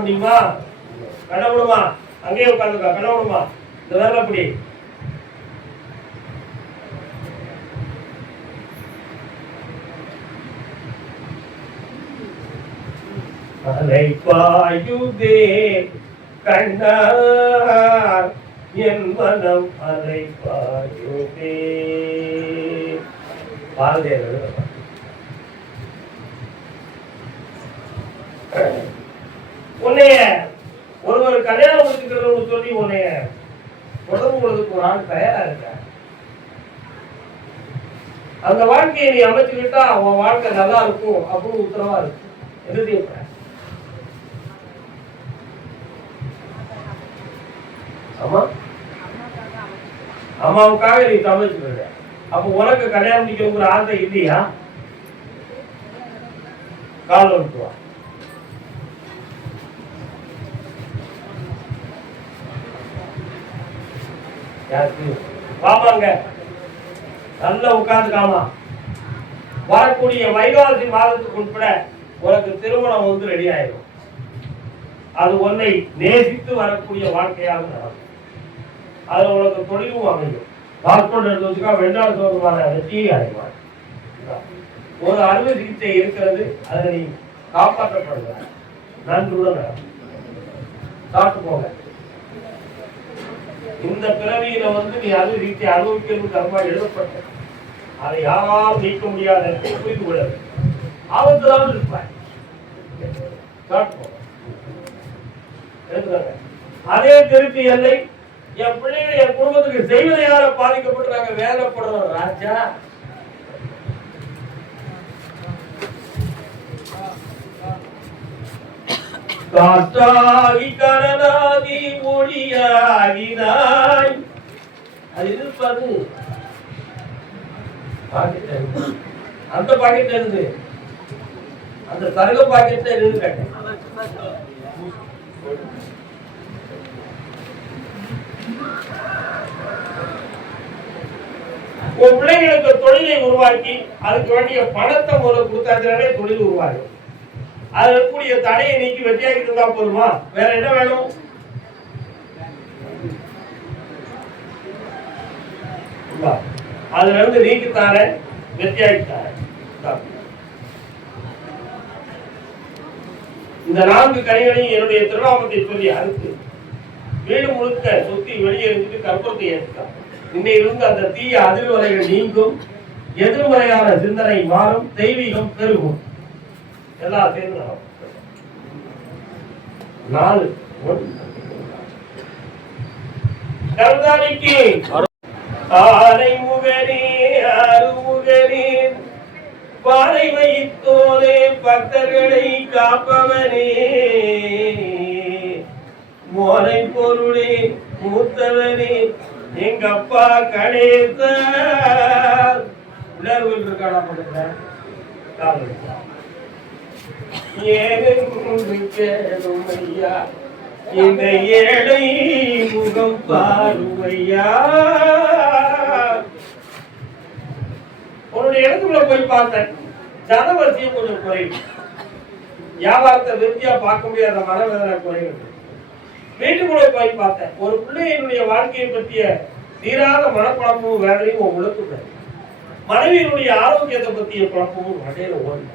முடியுமா? கண்ண விடுமா? அங்கேயே உட்காந்துக்கா. கண்ண விடுமா? இந்த வேலை அப்படி அலைப்பாயுதே கண்ணார் என் மனம் அலைப்பாயுதே. உன்னைய ஒரு கல்யாணம் முடிச்சுக்கிறோம்னு சொல்லி உன்னைய தொடர்பு கொள்வதற்கு ஒரு ஆள் தயாரா இருக்க. அந்த வாழ்க்கையை நீ அமைச்சுக்கிட்டா உன் வாழ்க்கை நல்லா இருக்கும் அப்படின்னு உத்தரவா இருக்கு. எழுதி ஆமா, அம்மாவுக்காக நீ சமைச்சுக்கிற. அப்ப உனக்கு கல்யாணம் முடிக்கிற ஆசை இல்லையா? கால் வந்துவா. பாப்பாங்க நல்லா உட்கார்ந்துக்காமா. வரக்கூடிய வைகாசி மாதத்துக்கு உட்பட உனக்கு திருமணம் வந்து ரெடி ஆயிடும். அது உன்னை நேசித்து வரக்கூடிய வாழ்க்கையாக நடக்கும். அதுல உனக்கு தொழிலும் அமையும். பாஸ்போர்ட் எடுத்து வச்சுக்கா, வெண்டாடு சோதமான வெற்றியை அடைவார். ஒரு அறுவை சிகிச்சை இருக்கிறது, அதை நீ காப்பாற்றப்படுகிற நன்றுடன் சாப்பிட்டு போங்க. இந்த பிறவியில வந்து நீ அறுவை சிகிச்சை அனுபவிக்கிறது கர்மா எழுதப்பட்ட, அதை யாராலும் நீக்க முடியாத புரிந்து கொள்ள ஆபத்துதான் இருப்பாய். அதே திருப்பி எல்லை என் பிள்ளைகளை என் குடும்பத்துக்கு செய்வதை யார பாதிக்கப்பட்டாங்க, வேலைப்படுற ராஜா. காற்றாகி கரனாகி மொழியாகினாய். அது இருப்பது அந்த பாக்கெட்ல இருந்து, அந்த தரக பாக்கெட்ல இருந்து கேட்டேன். உன் பிள்ளைகளுக்கு தொழிலை உருவாக்கி அதுக்கு வேண்டிய பணத்தை முதல்ல கொடுத்தாலே தொழில் உருவாகும். அதுல இருக்கக்கூடிய தடையை நீக்கி வெற்றியாக்கி தந்தா போதுமா? வேற என்ன வேணும்? அதுல இருந்து நீக்கித்தார வெற்றியாக்கித்தார. இந்த 4 கனிகளையும் என்னுடைய திருநாமத்தை சொல்லி அறுத்து வீடு முழுக்க சுத்தி வெளியே இருந்துட்டு கற்பூரத்தை ஏற்றுட்டான். இன்னையிலிருந்து அந்த தீய அதிர்வலைகள் நீங்கும், எதிர்மறையான சிந்தனை மாறும், தெய்வீகம் பெருகும். எல்லாம் சேர்ந்து 4 கருதானிக்கு ஆனை முகனே அருமுகனே பானை வைத்தோனே பக்தர்களை காப்பவனே மோனை பொருளே மூத்தவனே எங்க அப்பா கணேச உணர்வுகள் இருக்காடா பக்கத்துல ஏழுமையா இந்த ஏழை முகம் பாருமையா. உன்னுடைய இடத்துக்குள்ள போய் பார்த்தேன், ஜனவசியம் கொஞ்சம் குறையும், வியாபாரத்தை விருத்தியா பார்க்க முடியாத மனவேதனை குறையும். வீட்டுக்குள்ள போய் பார்த்தேன், ஒரு பிள்ளையினுடைய வாழ்க்கையை பற்றிய தீராத மனக்குழப்பமும் வேலையும் உங்களுக்கு, மனைவியினுடைய ஆரோக்கியத்தை பற்றிய குழப்பமும் வகையில ஓடி.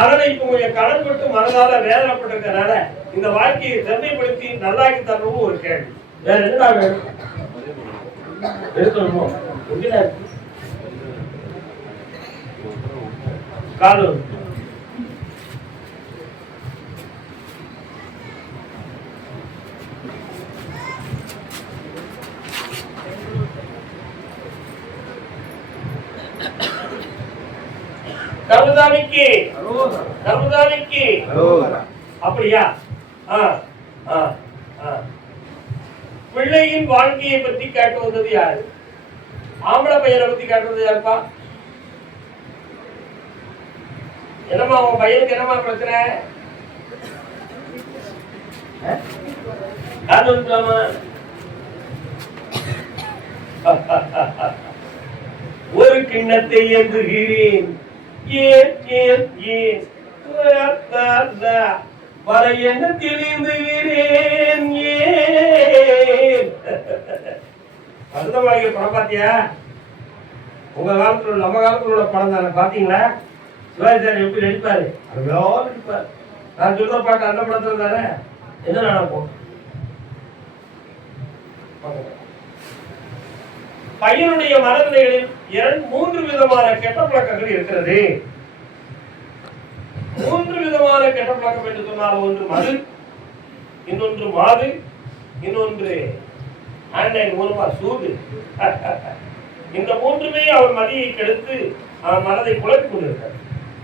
அதனை இப்ப கொஞ்சம் கடன் பட்டு மனதால வேதனைப்பட்டிருக்கிறனால இந்த வாழ்க்கையை செம்மைப்படுத்தி நல்லாக்கி தரணும் ஒரு கேள்வி. வேற என்னடா வேணும்? எடுக்கணுமோ காலு கருதானிக்கு கருதானிக்கு அப்படியா? பிள்ளையின் வாழ்க்கையை பற்றி கேட்டு வந்தது யாரு? ஆம்பளை பையனை பத்தி கேட்டது யாருப்பா? என்னமா உன் பையனுக்கு என்னமா பிரச்சனை? ஒரு கிண்ணத்தை ஏந்துகிறேன், ஏன் ஏன் ஏன் வர என்ன தெரிந்துகிறேன் ஏன் மருதவாளிக படம் பாத்தியா? உங்க காலத்துல நம்ம காலத்துல உள்ள படம் தானே, பாத்தீங்களா? சிவாஜி சார் எப்படி நடிப்பாரு, அவ்வளோ நடிப்பாரு. நான் சொல்ற பாட்டு அந்த படத்துல தானே. என்ன நடக்கும்? பையனுடைய மனநிலைகளில் 3 விதமான கெட்ட பழக்கங்கள் இருக்கிறது. 3 விதமான கெட்ட பழக்கம் என்று சொன்னால், ஒன்று மது, இன்னொன்று மாது, இன்னொன்று ஆன்லைன் மூலமா சூடு. இந்த 3மே அவர் மதியை கெடுத்து அவன் மனதை குழப்பி கொண்டிருக்கிறார்.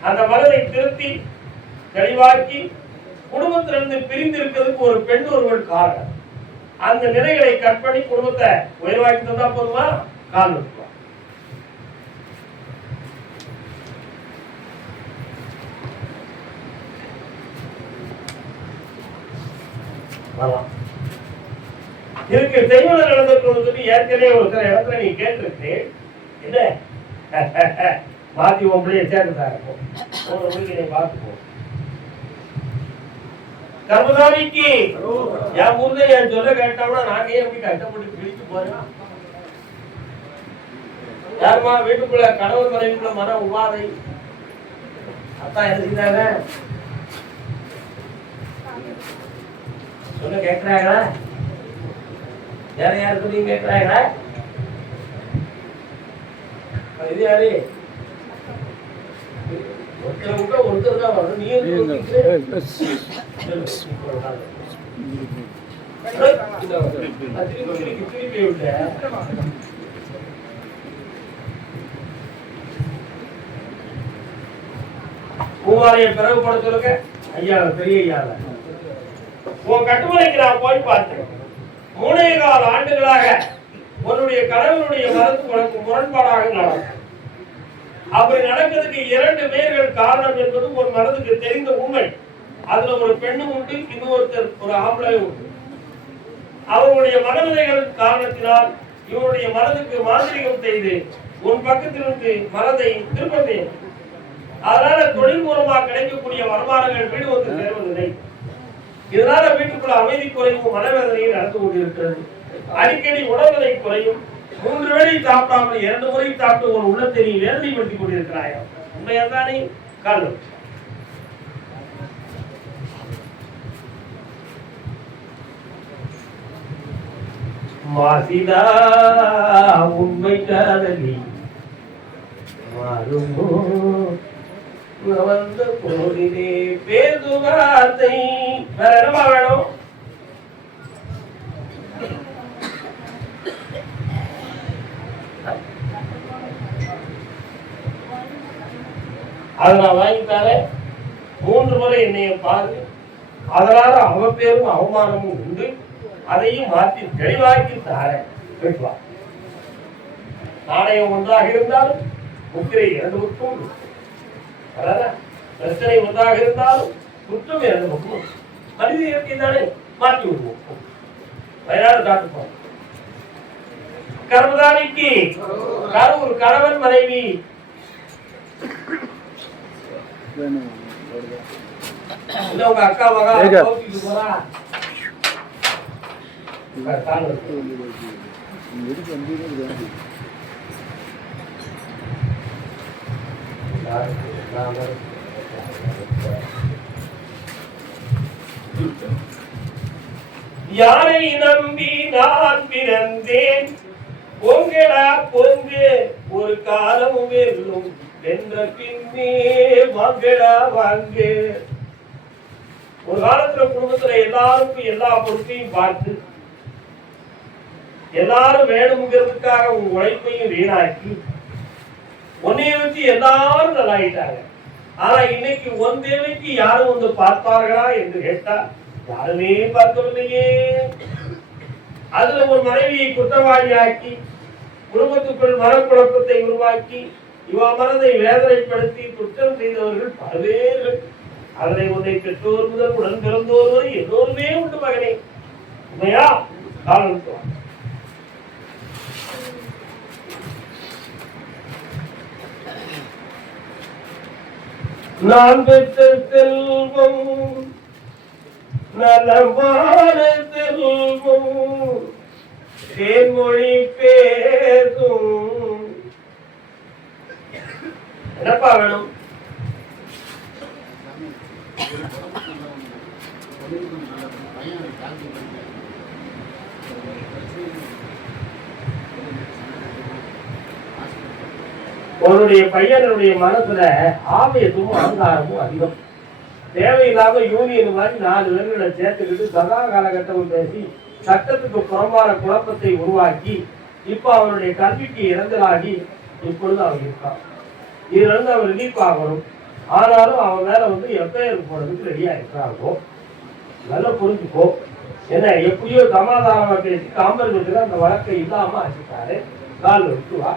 அந்த மனதை திருத்தி தெளிவாக்கி குடும்பத்திலிருந்து பிரிந்து இருக்கிறதுக்கு ஒரு பெண் ஒருவன் காரணம். அந்த நிலைகளை கட் பண்ணி குடும்பத்தை உயர்வாக்கி தந்தா போதுமா? கால் நிறுத்துவான். இதுக்கு தெய்வம் நடந்திருக்கிறது ஏற்கனவே ஒரு சில இடத்துல நீ கேட்டிருக்கு. என்ன மாத்தி ஒன்றைய சேர்ந்துதான் இருக்கும். பார்த்துப்போம். கர்மதாரிக்கு என் முருகை என் சொல்ல கேட்டோம்னா நாங்க ஏன் எப்படி கஷ்டப்பட்டு பிடிச்சு போறோம்? யாருமா வீட்டுக்குள்ள கடவுள் மனைவிக்குள்ள மன உபாதை அத்தான் என்ன செய்தாங்க சொல்ல கேட்கிறாங்களா? வேற யாரு சொல்லி கேட்கிறாங்களா? இது யாரு? ஒருத்தர் தான் வரும். நீ பூவாரைய பிறகுபட சொல்லுங்க. ஐயா பெரிய ஐயா உன் கட்டுமலைக்கு நான் போய் பார்த்தேன். 3.25 ஆண்டுகளாக உன்னுடைய கடவுளுடைய மனது உனக்கு முரண்பாடாக நடக்கும். அப்படி நடக்கிறதுக்கு 2 பேர்கள் காரணம் என்பது ஒரு மனதுக்கு தெரிந்த உண்மை. அதுல ஒரு பெண்ணும் உண்டு, இன்னொருத்தர் ஒரு ஆம்பளை உண்டு. அவருடைய மனநிலைகள் காரணத்தினால் இவருடைய மனதுக்கு மாந்திரிகம் செய்து உன் பக்கத்திலிருந்து மனதை திருப்ப செய்யும். அதனால தொழில் மூலமாக கிடைக்கக்கூடிய வருமானங்கள் வீடு வந்து சேருவதில்லை. இதனால வீட்டுக்குள்ள அமைதி குறைவும் மனவேதனையும் நடந்து கொண்டிருக்கிறது. அடிக்கடி உடல்நிலை குறையும். 3 வேளை சாப்பிடாமல் 2 முறை சாப்பிட்டு ஒரு உள்ளத்தை நீ வேதனைப்படுத்திக் கொண்டிருக்கிறாயா? உண்மையாதானே? காரணம் மாசிதா உண்மை காதலி மாறுமோ வந்த போதிலே பேசுவார்த்தை. வேற என்னமா வேணும்? அதை நான் வாங்கித்தாரேன். 3 முறை என்னைய பாரு. அதனால அவ பேரும் அவமானமும் உண்டு. அதையும் மாற்றி தெளிவாக்கி தாரேன். நாணயம் ஒன்றாக இருந்தாலும் முத்திரை 2 பக்கம். பிரச்சனை ஒன்றாக இருந்தாலும் குற்றம் 2 பக்கம். மனித இயற்கை தானே, மாற்றி விடுவோம். வயநாடு தாட்டுப்போம். கர்மதாரிக்கு ஒரு கணவன் மனைவி இல்ல உங்க அக்கா மகா போறா யாரை நம்பி நான் பிறந்தேன்? பொங்கடா பொங்க ஒரு காலமும் வெல்லும் வென்ற பின்னே வாங்கடா வாங்க. ஒரு காலத்துல குடும்பத்துல எல்லாருக்கும் எல்லா பொறுப்பையும் பார்த்து எல்லாரும் வேணுங்கிறதுக்காக உங்க உழைப்பையும் வீணாக்கி உன்னைய வச்சு எல்லாரும் நல்லாயிட்டாங்க. ஆனா இன்னைக்கு உன் தேவைக்கு யாரும் வந்து பார்ப்பார்களா என்று கேட்டா யாருமே பார்க்கவில்லையே. அதுல ஒரு மனைவியை குற்றவாளியாக்கி குடும்பத்துக்குள் மனக்குழப்பத்தை உருவாக்கி இவ மனதை வேதனைப்படுத்தி குற்றம் செய்தவர்கள் பல்வேறு. அதனை உன்னை பெற்றோர் முதல் உடன் பிறந்தோர் வரை எல்லோருமே உண்டு மகனே. உண்மையா? காலம் நான் பெற்ற செல்வம் நலமான செல்வம் தேன்மொழி பேசும். என்னப்பா வேணும்? உன்னுடைய பையனுடைய மனசுல ஆவேசமும் அகங்காரமும் அதிகம். தேவையில்லாம யூனியன் மாதிரி 4 பேர்களை சேர்த்துக்கிட்டு சதா காலகட்டமும் பேசி சட்டத்துக்கு புறம்பான குழப்பத்தை உருவாக்கி இப்ப அவனுடைய கல்விக்கு இறந்தலாகி இப்பொழுது அவன் இருக்கான். இதுல இருந்து அவன் ரிலீஃப் ஆகணும். ஆனாலும் அவன் மேல எஃப்ஐஆர் போறதுக்கு ரெடியா இருக்கிறாங்களோ நல்லா புரிஞ்சுக்கோ. என்ன எப்படியோ சமாதானமா பேசி காம்பரிசத்துல அந்த வழக்கை இல்லாம ஆச்சுட்டாரு. கால் விட்டு வா.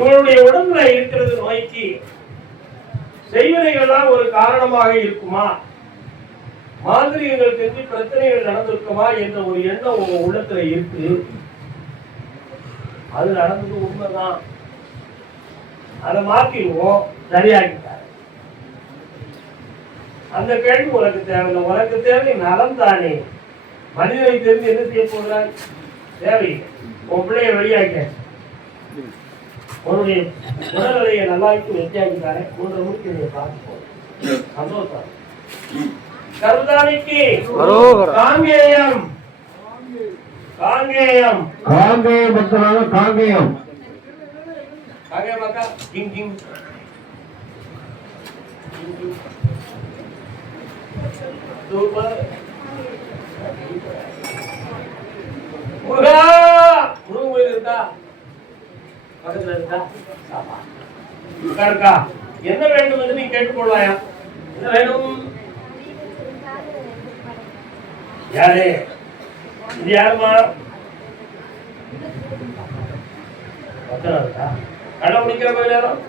உங்களுடைய உடம்புல இருக்கிறது நோய்க்கு செய்வனைகள் தான் ஒரு காரணமாக இருக்குமா, மாந்திரிகங்கள் தெரிஞ்சு பிரச்சனைகள் நடந்திருக்குமா என்ற ஒரு எண்ணம் உங்க உள்ளத்துல இருக்கு. அது நடந்தது உண்மைதான். அதை மாத்திடுவோம், சரியாகிட்டார். அந்த கேள்வி உனக்கு தேவையில்லை. உனக்கு தேவை நலம் தானே. மனிதனை தெரிஞ்சு என்ன செய்ய போகிறாய்? தேவையில்லை. உன் பிள்ளைய வெளியாக்க உன்னுடைய உடல்நிலையை நல்லாய்க்கு வெற்றியாகிட்டாரே. 3 மணிக்கு நீங்க பார்த்துக்கோ. சந்தோஷம். கருதானிக்கு காங்கேயம் காங்கேயம் காங்கேயம் பக்தனாக காங்கேயம் காங்கேயம் அக்கா கிங் கிங் சூப்பர். முருகா முருகன் கோயில் இருக்கா? பக்கத்துல இருக்கா? இருக்கா? என்ன வேண்டும் என்று நீ கேட்டுக்கொள்வாயா? என்ன வேணும்? யாரு இது? யாருமா? பக்கத்துல இருக்கா? கடை முடிக்கிற கோயிலும்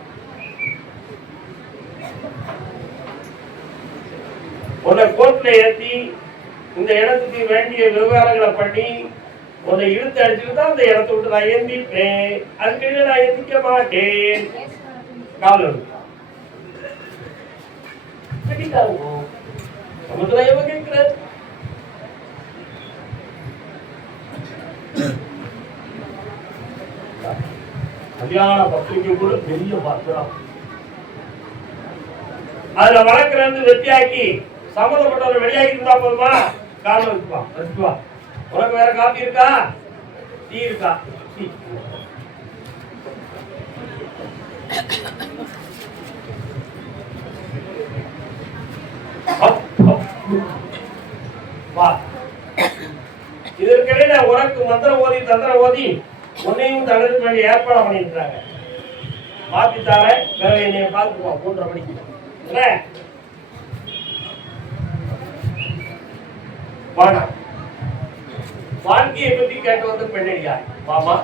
உன்னை கோர்ட்ல ஏற்றி இந்த இடத்துக்கு வேண்டிய விவகாரங்களை பண்ணி உன்னை இழுத்து அடிச்சுட்டு தான் அந்த இடத்த விட்டு நான் ஏந்திப்பேன். அதுக்கு நான் எந்திக்க மாட்டேன். காலம் கேட்கிற கல்யாண பத்திரிகை கூட பெரிய பாத்திரம். அதுல வழக்குல வெற்றியாக்கி சம்மந்தப்பட்டவரை வெளியாகி இருந்தா போதுமா? காலம் வச்சுவா வச்சுவா. உனக்கு வேற காப்பி இருக்கா? டீ இருக்கா? டீ வா. இதற்கிடையில உனக்கு மந்திரம் ஓதி தந்திரம் ஓதி உன்னையும் தடுக்க வேண்டிய ஏற்பாடு பண்ணிருக்காங்க. மாத்தித்தார வேற என்னைய பார்த்துக்குவோம் 3:30 மணிக்கு. வாழ்க்கையை பத்தி கேட்டு பெண்ணடியா மாமா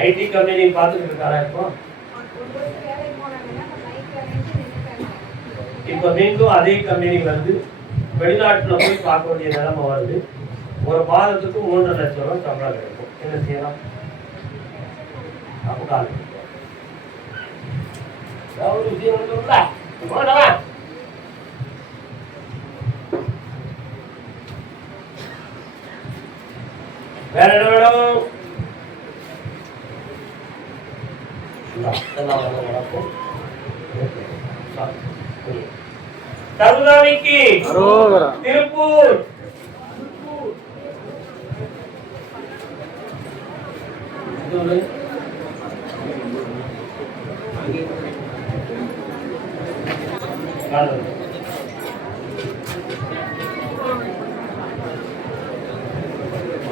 ஐடி கம்பெனி பார்த்துட்டு இருக்காரா? இப்ப மீண்டும் அதே கம்பெனி வந்து வெளிநாட்டுல போய் பார்க்க வேண்டிய நிலைமை வருது. ஒரு மாதத்துக்கு 3 லட்சம் ரூபாய் சம்பளம் கிடைக்கும். என்ன செய்யலாம்? வேற என்ன வேணும்? நடக்கும். தருதானிக்கு திருப்பூர்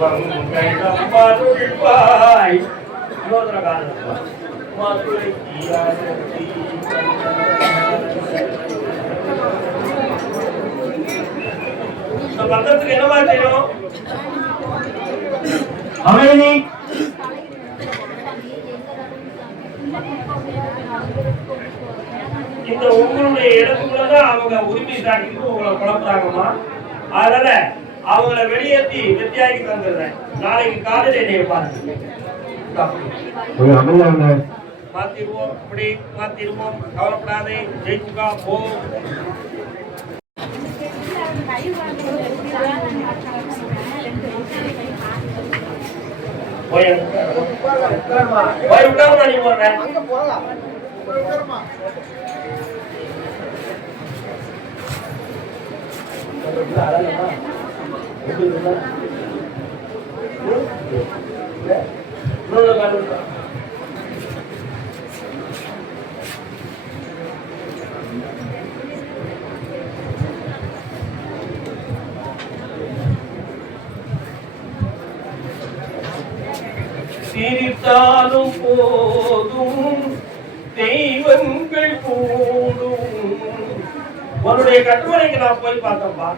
மங்கையம்மாருள்வாய் இன்னொரு காரணம் மதுரை பக்கத்துக்கு என்னவா செய்யணும்? அமைதி. இந்த உங்களுடைய இடத்துக்குள்ளதான் அவங்க உரிமை சாட்டிட்டு உங்களை குழப்பறாங்கம்மா. அதனால அவங்கள வெளியேற்றி வெற்றியாக்கி தந்துடுறேன். நாளைக்கு காலையில என்னைய பாருங்க. மாத்திருவோம், இப்படி மாத்திருவோம், கவலைப்படாதே, ஜெயிச்சுக்கா போ. போய் விட்டாம நீ போறேன். சிரித்தாலும் போதும் தெய்வங்கள் கூடும். உன்னுடைய கட்டுமனைக்கு நான் போய் பார்த்தப்பா,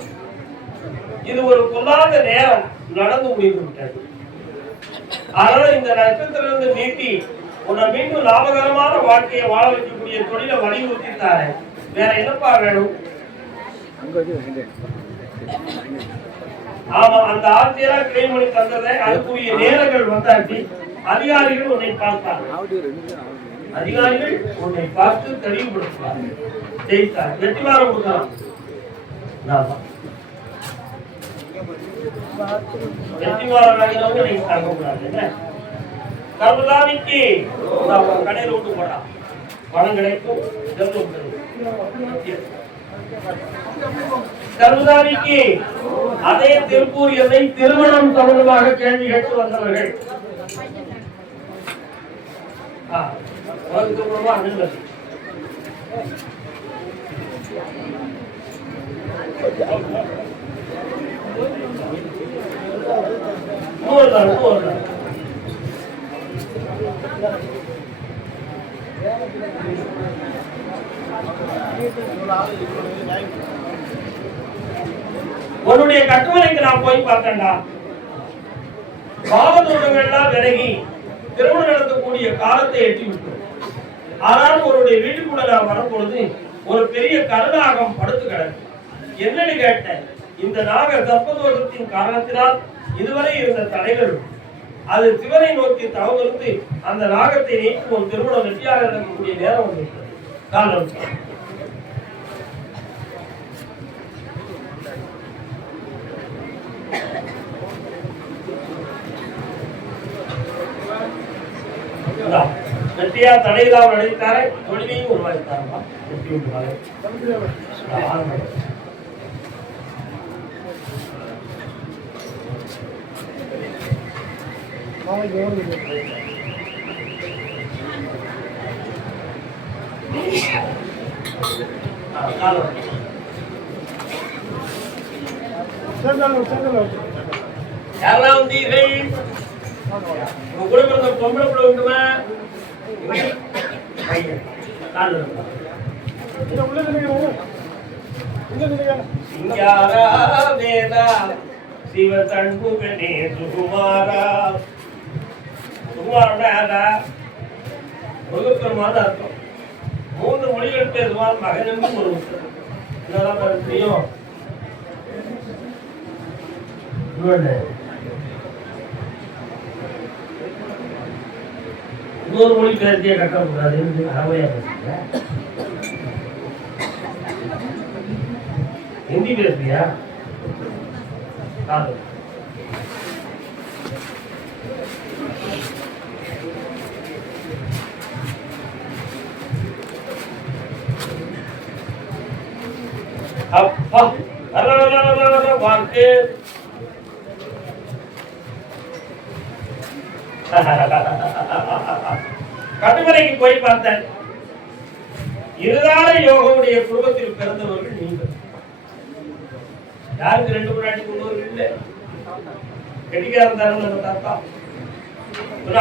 இது ஒரு பொல்லாத நேரம் நடந்து முடிந்து விட்டது. அதனால இந்த நட்சத்திரத்திலிருந்து நீட்டி உன்னை மீண்டும் லாபகரமான வாழ்க்கையை வாழ வைக்கக்கூடிய தொழிலை வலியுறுத்தி தாரேன். வேற என்னப்பா வேணும்? ஆமா, அந்த ஆட்சியெல்லாம் கிளைம் பண்ணி தந்ததை அதுக்குரிய நேரங்கள் வந்தாச்சு. அதிகாரிகள் உன்னை பார்த்தாங்க. அதிகாரிகள் உன்னை பார்த்து தெளிவுபடுத்துவார். ஜெயித்தார், வெற்றிவாரம் கொடுக்கலாம். வெற்றிவாரம் வாங்கினவங்க நீங்க தாங்கக்கூடாது. என்ன கர்மதானிக்கு கடையில் விட்டு போடா, பணம் கிடைக்கும். கர்மதானிக்கு அதே திருப்பூர் எல்லை திருமணம் சம்பந்தமாக கேள்வி கேட்டு வந்தவர்கள் உன்னுடைய கட்டுமனைக்கு நான் போய் பார்த்தேன்டா. பாவதூரங்கள்லாம் விலகி திருமணம் நடத்தக்கூடிய காலத்தை எட்டி விட்டோம். ஆனால் உன்னுடைய வீட்டுக்குள்ள நான் வரும்பொழுது ஒரு பெரிய கருநாகம் படுத்து கிடக்கு. என்னன்னு கேட்டேன். இந்த நாக கர்ப்பதோஷத்தின் காரணத்தினால் இதுவரை இருந்த தடைகள் அது சிவனை நோக்கி தவமிருந்து அந்த நாகத்தை நீக்கி ஒரு திருமணம் வெற்றியாக நடக்கக்கூடிய நேரம் வந்து காலம். வெற்றியா தடையில்லாமல் நடித்தாரே, தொழிலையும் உருவாக்கித்தாரா வெற்றி விட்டுவாங்க. யாரெல்லாம் வந்தீர்கள்? உங்க கூட பிறந்த பொம்பளை பிள்ளை உண்டுமா? சிவ தண்புகனே சுகுமாரா. சுகுமாரா முகப்பெருமான அர்த்தம். 3 மொழிகள் பேசுவான் மகனும் ஒரு இதெல்லாம் தெரியும். இன்னொரு மொழி பேசிய கட்டக்கூடாது. அறவையா பேசுறீங்க? हिंदी भेज दिया கட்டுமனைக்கு போய் பார்த்தேன். இருதார யோகமுடைய குடும்பத்தில் பிறந்தவர்கள் நீங்கள். யாருக்கு 2 முன்னாடி கொண்டவர்கள் இல்லை. கெட்டிக்காரன் தானே நம்ம தாத்தா.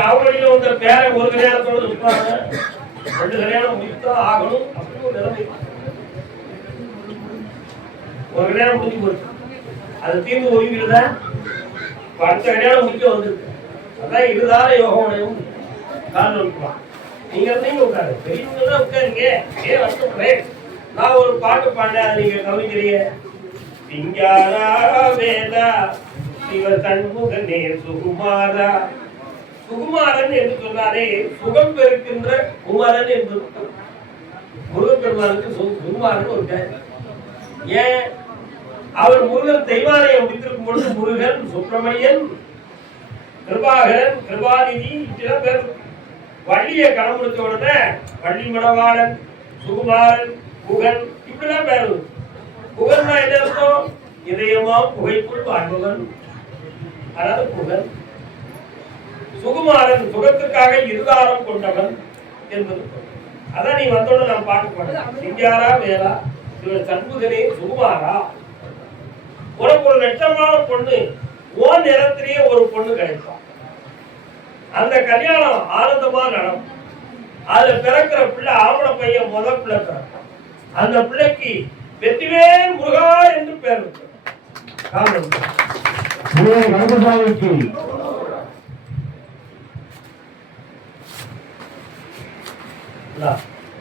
அவங்களில வந்த பேரை ஒரு கல்யாணத்தோடு இருப்பாங்க, 2 கல்யாணம் முடித்தான் ஆகணும். அப்படி ஒரு நிலைமை. ஒரு கல்யாணம் முடிஞ்சு போச்சு, அது தீர்ந்து ஒதுங்கிடுத. அடுத்த கல்யாணம் முடிக்க வந்துருக்கு. அதான் இருதார யோகம் கால் வைக்கலாம். நீங்க உட்காரு, பெரியவங்க தான் உட்காருங்க. ஏன் வருஷம் நான் ஒரு பாட்டு பாண்டேன், அதை நீங்க கவனிக்கிறீங்க. சிங்காரா வேதா சிவ சண்முகனே சுகுமாரா. சுகுமாரன் என்று சொன்னாரே சுகம் பெருக்கின்ற குமாரன் என்பது. முருகப்பெருமானுக்கு சுகுமாரன் ஒரு பேர். ஏன் அவர் முருகன் தெய்வாலயம் முடித்திருக்கும் பொழுது முருகன், சுப்பிரமணியன், கிருபாகரன், கிருபாநிதி இப்படிதான் பேர். வள்ளியை கணம் முடிச்ச உடனே வள்ளி மணவாளன், சுகுமாரன், புகன் இப்படிதான் பேரு. புகன் என்ன அர்த்தம்? இதயமா புகைக்குள் வாழ்பவன், அதாவது புகன். சுகுமாரன் சுகத்துக்காக இருதாரம் கொண்டவன் என்பது. அதான் நீ வந்தோட நான் பாட்டு பாடுறேன். சிங்காரா வேலா சிவ சண்முகனே சுகுமாரா. உனக்கு ஒரு லட்சமான பொண்ணு, ஓ நிறத்திலேயே ஒரு பொண்ணு கிடைப்பான். அந்த கல்யாணம் ஆனந்தமா நடக்கும். அதுல பிறக்கிற பிள்ளை ஆம்பளை பையன், முதல் பிள்ளை பிறப்பான். அந்த பிள்ளைக்கு வெற்றிவேல் முருகா என்று பேர் இருக்கு.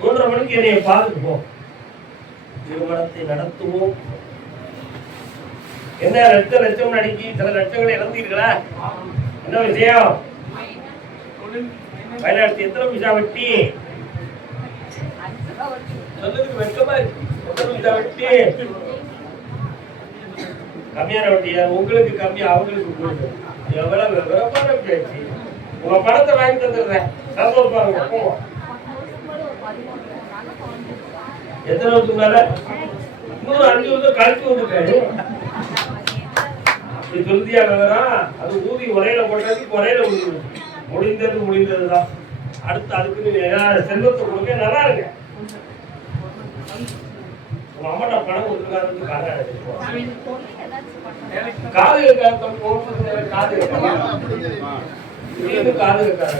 மூன்றரை மணிக்கு என்னைய பார்த்துட்டு போ. திருமணத்தை நடத்துவோம். என்ன லட்சம் நடிக்கி சில லட்சங்களை இழந்தீர்களா? என்ன விஷயம்? வயநாட்டு எத்தனை விசா வெட்டி சொல்றதுக்கு வெட்கமா இருக்கு. எத்தனை விசா வெட்டி? கம்மியான வட்டியா? உங்களுக்கு கம்மி, அவங்களுக்கு கொடுக்கும். எவ்வளவு விவரமான பேச்சு. உங்க பணத்தை வாங்கி தந்துடுறேன், சந்தோஷமா போவோம். எத்தனை வருஷம் மேல? இன்னொரு 5 வருஷம் கழிச்சு வந்துட்டாரு. அப்படி சொல்லியா விவரம்? அது ஊதி உரையில போட்டதுக்கு உரையில முடிந்ததுதான். அடுத்து அதுக்கு செல்வத்தை கொடுக்க நல்லா இருங்க. உங்க அம்மாட்ட பணம் கொடுத்துருக்காரு. காது கேட்காது, காது கேட்காது, காது கேட்காது.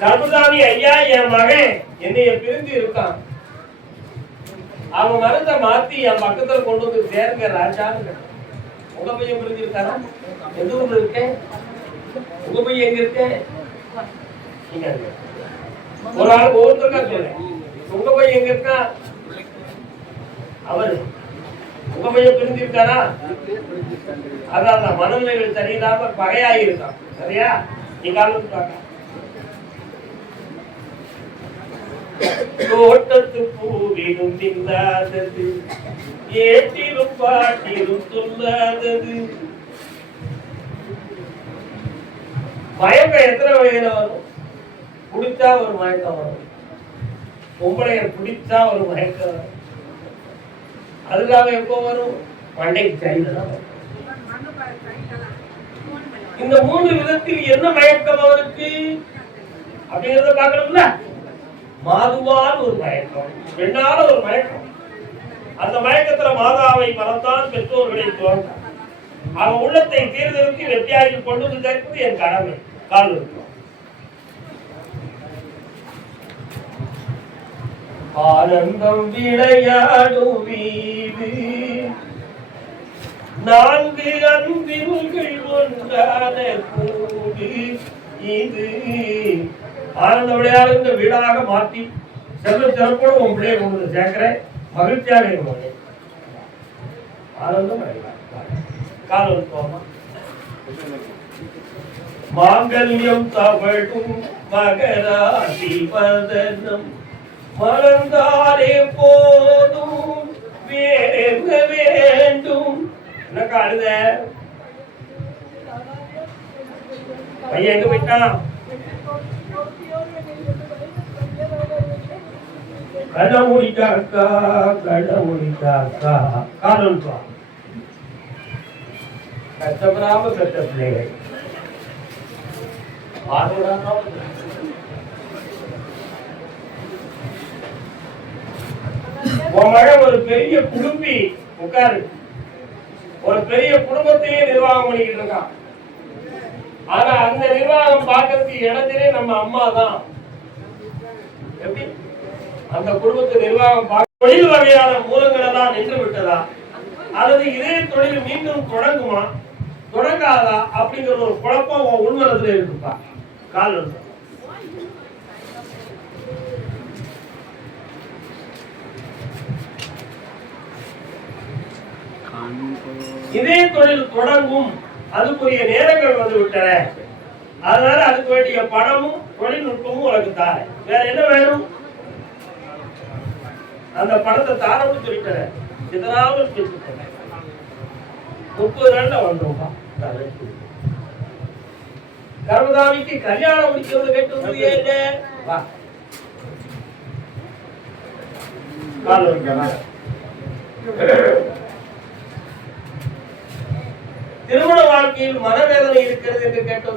கருப்புசாமி ஐயா, என் மகன் என்னைய பிரிஞ்சு இருக்கான். அவன் மருந்த மாத்தி என் பக்கத்துல கொண்டு வந்து சேர்க்க ராஜான்னு. உங்க பையன் பிரிஞ்சிருக்காரா? எந்த ஊர்ல இருக்கேன்? உங்க பையன் எங்க இருக்கேன்? ஒரு ஆள் ஒவ்வொருத்தருக்கா சொல்றேன். உங்க பையன் எங்க இருக்கா? அவரு. உங்க பையன் பிரிஞ்சிருக்காரா? அதான் மனநிலைகள் சரியில்லாம பகையாகி இருக்கான். சரியா? நீ காலத்துக்காக தோட்டத்து பூவிலும் தில்லாதது, ஏற்றிலும் பாட்டிலும் சொல்லாதது. மயக்கம் எத்தனை வகையில வரும்? குடிச்சா ஒரு மயக்கம் வரும். பொம்பளைய குடிச்சா ஒரு மயக்கம் வரும். அதுக்காக எப்போ வரும்? மண்டைக்கு சரிதான் வரும். இந்த 3 விதத்தில் என்ன மயக்கம் அவருக்கு அப்படிங்கிறத பார்க்கணும்ல. மாதுவால் ஒரு மயக்கம், பெண்ணால ஒரு மயக்கம். அந்த மயக்கத்துல மாதாவை மறந்தான் பெற்றோர்களை தோன்றார். அவன் உள்ளத்தை தீர்தலுக்கு வெற்றியாகி கொண்டு வந்து சேர்ப்பது என் கடமை. கால் இருக்கும். ஆனந்தம் விளையாடும் வீடு, 4 அன்பின்கள் ஒன்றான கூடு இது. ஆனந்த விளையாடு இந்த வீடாக மாற்றி செல்வ சிறப்போடு உன் பிள்ளையை கொண்டு சேர்க்கிறேன். மகிழ்ச்சியாக இருக்கும். ஆனந்தம் காலம் மாங்கல்யம் தவழும் மகராசி வதனம் மலர்ந்தாலே போதும் வேற வேண்டும். என்னக்கா அழுத? பையன் எங்க போயிட்டான்? கடவுளிக்காக்கா கடவுளிக்காக்கா காலம் கஷ்டப்படாம பெற்ற பிள்ளைகள். உன் மழை ஒரு பெரிய குடும்பி உட்காரு. ஒரு பெரிய குடும்பத்தையே நிர்வாகம் பண்ணிக்கிட்டு இருக்கான். ஆனா அந்த நிர்வாகம் பார்க்கறதுக்கு இடத்திலே நம்ம அம்மா தான். எப்படி அந்த குடும்பத்தை நிர்வாகம் தொழில் வகையான மூலங்களை தான் நின்று விட்டதா, அல்லது இதே தொழில் மீண்டும் தொடங்குமா தொடங்காதா அப்படிங்கிற ஒரு குழப்பம் உள்மனத்துல இருக்குப்பா. கால் இதே தொழில் தொடங்கும், அதுக்குரிய நேரங்கள் வந்து விட்டன. அதனால அதுக்கு வேண்டிய பணமும் தொழில்நுட்பமும் உனக்கு தார, வேற என்ன வேணும்? அந்த பணத்தை தாரவும் சொல்லிட்டேன். இதனால 30 நாள்ல வந்துருப்பா. கர்மதாமிக்கு கல்யாணம் முடிக்கிறது கேட்டு திருமண வாழ்க்கையில் மனவேதனை இருக்கிறது என்று கேட்டு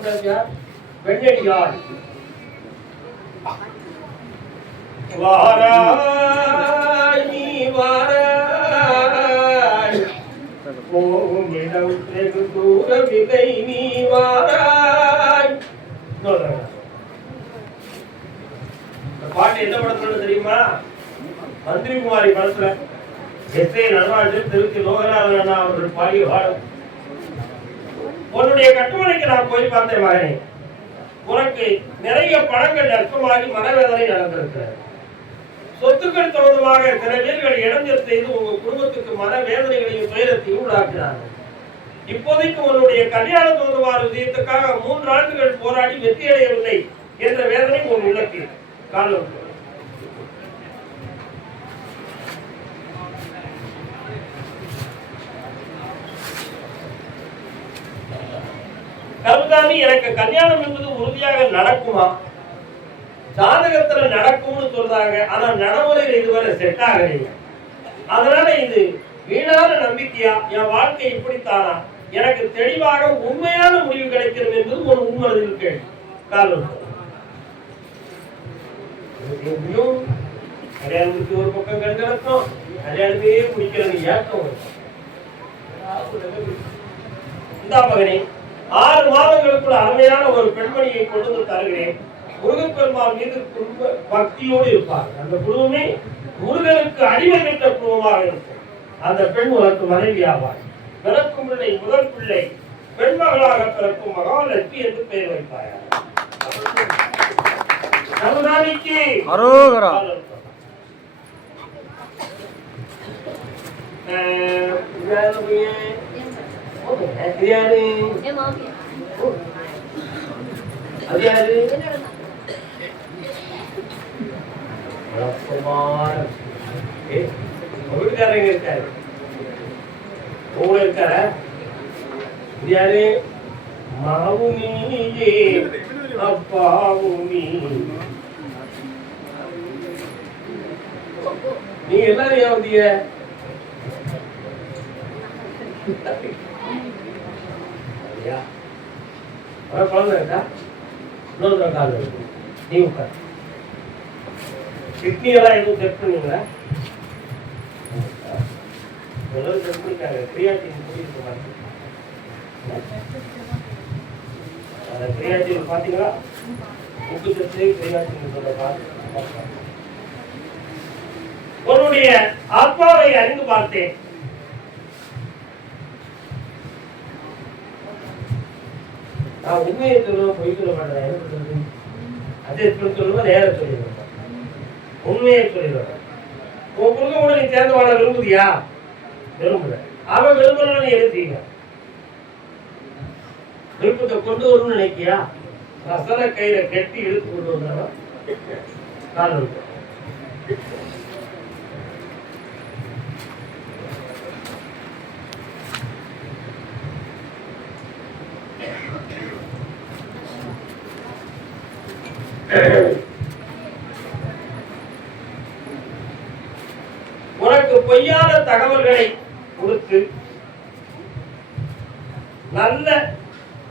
பெண்ணடியார் வாராய் நீ வாராய் போகும் இடம் வெகு தூரமில்லை நீ வாராய். பாட்டு என்ன படத்துல தெரியுமா? மந்திரி குமாரி படத்துல எஸ்.ஏ. நடராஜன் திருச்சி லோகநாதன் அண்ணா அவர்கள் பாடிய பாடம். உன்னுடைய கட்டுமனைக்கு நான் போய் பார்த்தேன் மகனே, உனக்கு நிறைய பணங்கள் நஷ்டமாகி மனவேதனை நடந்திருக்கிறது. சொத்துக்கள் தொடர்பாக சில பேர்கள் இடைஞ்சல் செய்து உங்க குடும்பத்துக்கு மனவேதனைகளையும் துயரத்தையும் உண்டாக்கினார்கள். இப்போதைக்கு உன்னுடைய கல்யாண தொடர்பான விஷயத்துக்காக 3 ஆண்டுகள் போராடி வெற்றி அடையவில்லை என்ற வேதனை உன் உள்ளத்தில் காலம். கருதாமி, எனக்கு கல்யாணம் என்பது உறுதியாக நடக்குமா? ஜாதகத்துல நடக்கும்னு சொல்றாங்க, ஆனா நடைமுறையில் இதுவரை செட் ஆகலைங்க. அதனால இது வீணான நம்பிக்கையா? என் வாழ்க்கை இப்படித்தானா? எனக்கு தெளிவாக உண்மையான முடிவு கிடைக்கிறது என்பது ஒரு உண்மனதில் கேள்வி. காரணம் கல்யாணத்துக்கு ஒரு பக்கம் கருத்தம், கல்யாணத்தையே முடிக்கிறது ஏற்றம். இந்த மகனே, 6 மாதங்களுக்குள்ள அருமையான ஒரு பெண்மணியை கொண்டு வந்து தருகிறேன். முருகப்பெருமான் மீது குடும்ப பக்தியோடு இருப்பார். அந்த குடும்பமே முருகனுக்கு அடிமை பெற்ற குடும்பமாக இருக்கும். அந்த பெண் உனக்கு மனைவி ஆவார். பிறக்கும் பிள்ளை முதல் பிள்ளை பெண் மகளாக பிறக்கும் மகாலட்சுமி என்று பெயர் வைப்பார். நவராணிக்கு அரோகரா. வீட்டுக்காரங்க இருக்காரு, உங்களை இருக்கார யாரு? மாவுனியே அப்பாவுனி. நீங்க எல்லாரும் ஏன் வந்தீங்க? குழந்தை இருக்கா? இன்னொரு கால் இருக்கு. நீ உட்கார். கிட்னி எல்லாம் எதுவும் செக் பண்ணீங்களா? செக் பண்ணிக்காங்க. கிரியாட்டின் கூட்டிட்டு கிரியாட்டின் பாத்தீங்களா? உப்பு சத்து கிரியாட்டின் உன்னுடைய ஆத்மாவை அறிந்து பார்த்தேன். நான் உண்மையை சொல்லுவேன், பொய் சொல்ல மாட்டேன். என்ன சொல்றது? அதே சொல்லுவேன், நேர சொல்லிடுவேன். உண்மையை சொல்லிடுவேன். உன் குடும்ப கூட நீ சேர்ந்து வாழ விரும்புதியா? விரும்புற. அவன் விரும்புறான்னு எழுதிங்க. விருப்பத்தை கொண்டு வரும்னு நினைக்கியா? ரசன கையில கட்டி இழுத்து கொண்டு வந்தாலும் உனக்கு பொய்யான தகவல்களை கொடுத்து நல்ல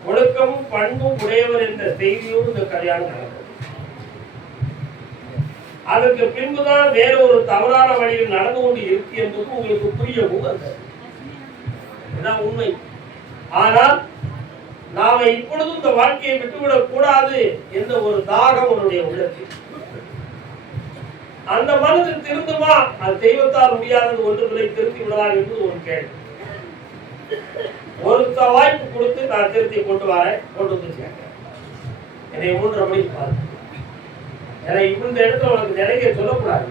ஒழுக்கமும் பண்பும் உடையவர் என்ற செய்தியோடு இந்த கல்யாணம் நடக்கும். அதற்கு பின்புதான் வேற ஒரு தவறான வழியில் நடந்து கொண்டு இருக்கு என்பது உங்களுக்கு புரியவும் உண்மை. ஆனால் நாம இப்பொழுதும் இந்த வாழ்க்கையை விட்டுவிடக் கூடாது என்ற ஒரு தாகம் உன்னுடைய உள்ளத்தில். அந்த மனது திருந்துமா? அது தெய்வத்தால் முடியாதது ஒன்றுகளை திருத்தி விடலாம் என்பது ஒரு கேள்வி. ஒரு வாய்ப்பு கொடுத்து நான் திருத்தி கொண்டு வரேன், கொண்டு வந்து சேர்க்கிறேன். என்னை 3:30 மணிக்கு பாரு. ஏன்னா இந்த இடத்துல உனக்கு நிறைய சொல்லக்கூடாது.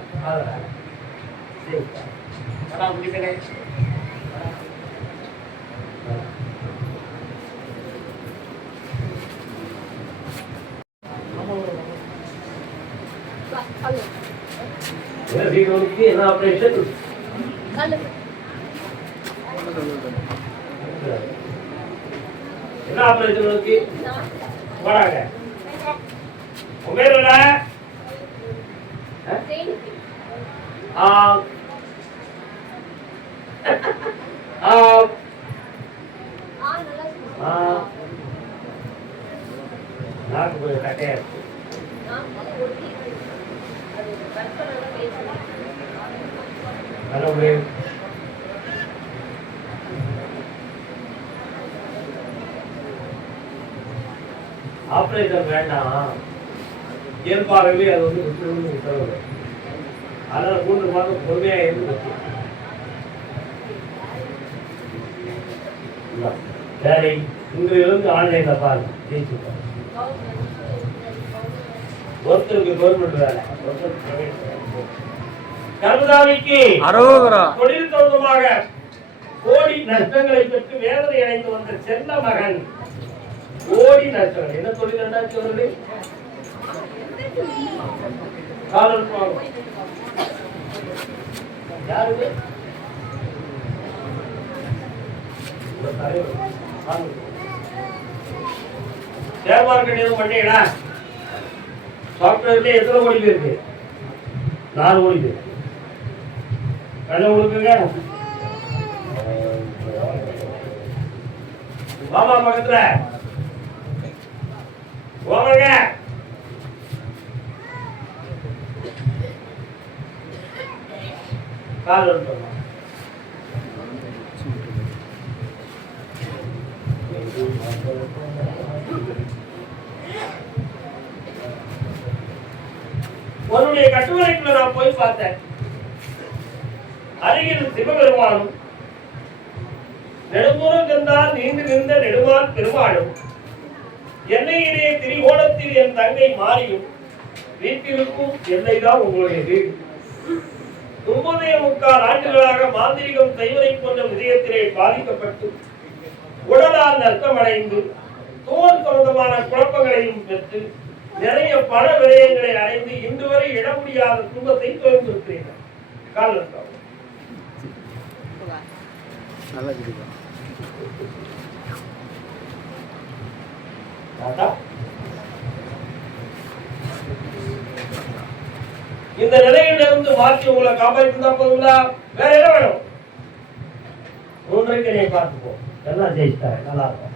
என்ன ஆபரேஷன்? என்ன ஆபரேஷன் உனக்கு? வராங்க உபேரல நாக்கு போய் கட்டையா இருக்கு. ஆபரேஷன் வேண்டாம், இயல்பாகவே அது வந்து உத்தரவு. அதனால 3 மாதம் பொறுமையா இருந்து சரி. இங்கிருந்து ஆன்லைன்ல பாருங்க, ஜெயிச்சுப்பாரு. ஒருத்தருக்கு கவர்மெண்ட் வேலை, கருதாவிக்கு தொழில் தொடர்பாக கோடி நஷ்டங்களை பெற்று வேதனை அடைந்து வந்த செல்ல மகன் கோடி நஷ்டங்கள். என்ன தொழில் ரெண்டாச்சு வருது? யாருக்கு ஷேர் மார்க்கெட் எதுவும் பண்ணீங்களா? சாப்ட்வேர்ல எத்தனை கோடி இருக்கு? 4 கோடி இருக்கு. கண்ண கொடுக்குங்க. மாமா பக்கத்துல போங்க. கால் எடுத்துமா. உன்னுடைய கட்டுமனைக்குள்ள நான் போய் பார்த்தேன். அருகில் சிவபெருமானும் நெடுந்தூரம் சென்றால் நீண்டு நின்ற நெடுமால் பெருமாளும் எல்லையிலே திரிகோணத்தில் என் தங்கை மாறியும் வீட்டிற்கும் எல்லைதான் உங்களுடைய வீடு. 9.25 ஆண்டுகளாக மாந்திரிகம் செய்வதை போன்ற விஜயத்திலே பாதிக்கப்பட்டு உடலால் நஷ்டமடைந்து தோல் சம்பந்தமான குழப்பங்களையும் பெற்று நிறைய பண விரயங்களை அடைந்து இன்று வரை இட முடியாத துன்பத்தை தோன்றிருக்கிறீர்கள். இந்த நிலையிலிருந்து மாற்றி உங்களை காப்பாற்றிருந்தா போதுங்களா? வேற என்ன வேணும்? 3:30 நீ பார்த்துப்போம். எல்லாம் ஜெயிச்சிட்டாரு. நல்லா இருக்கும்.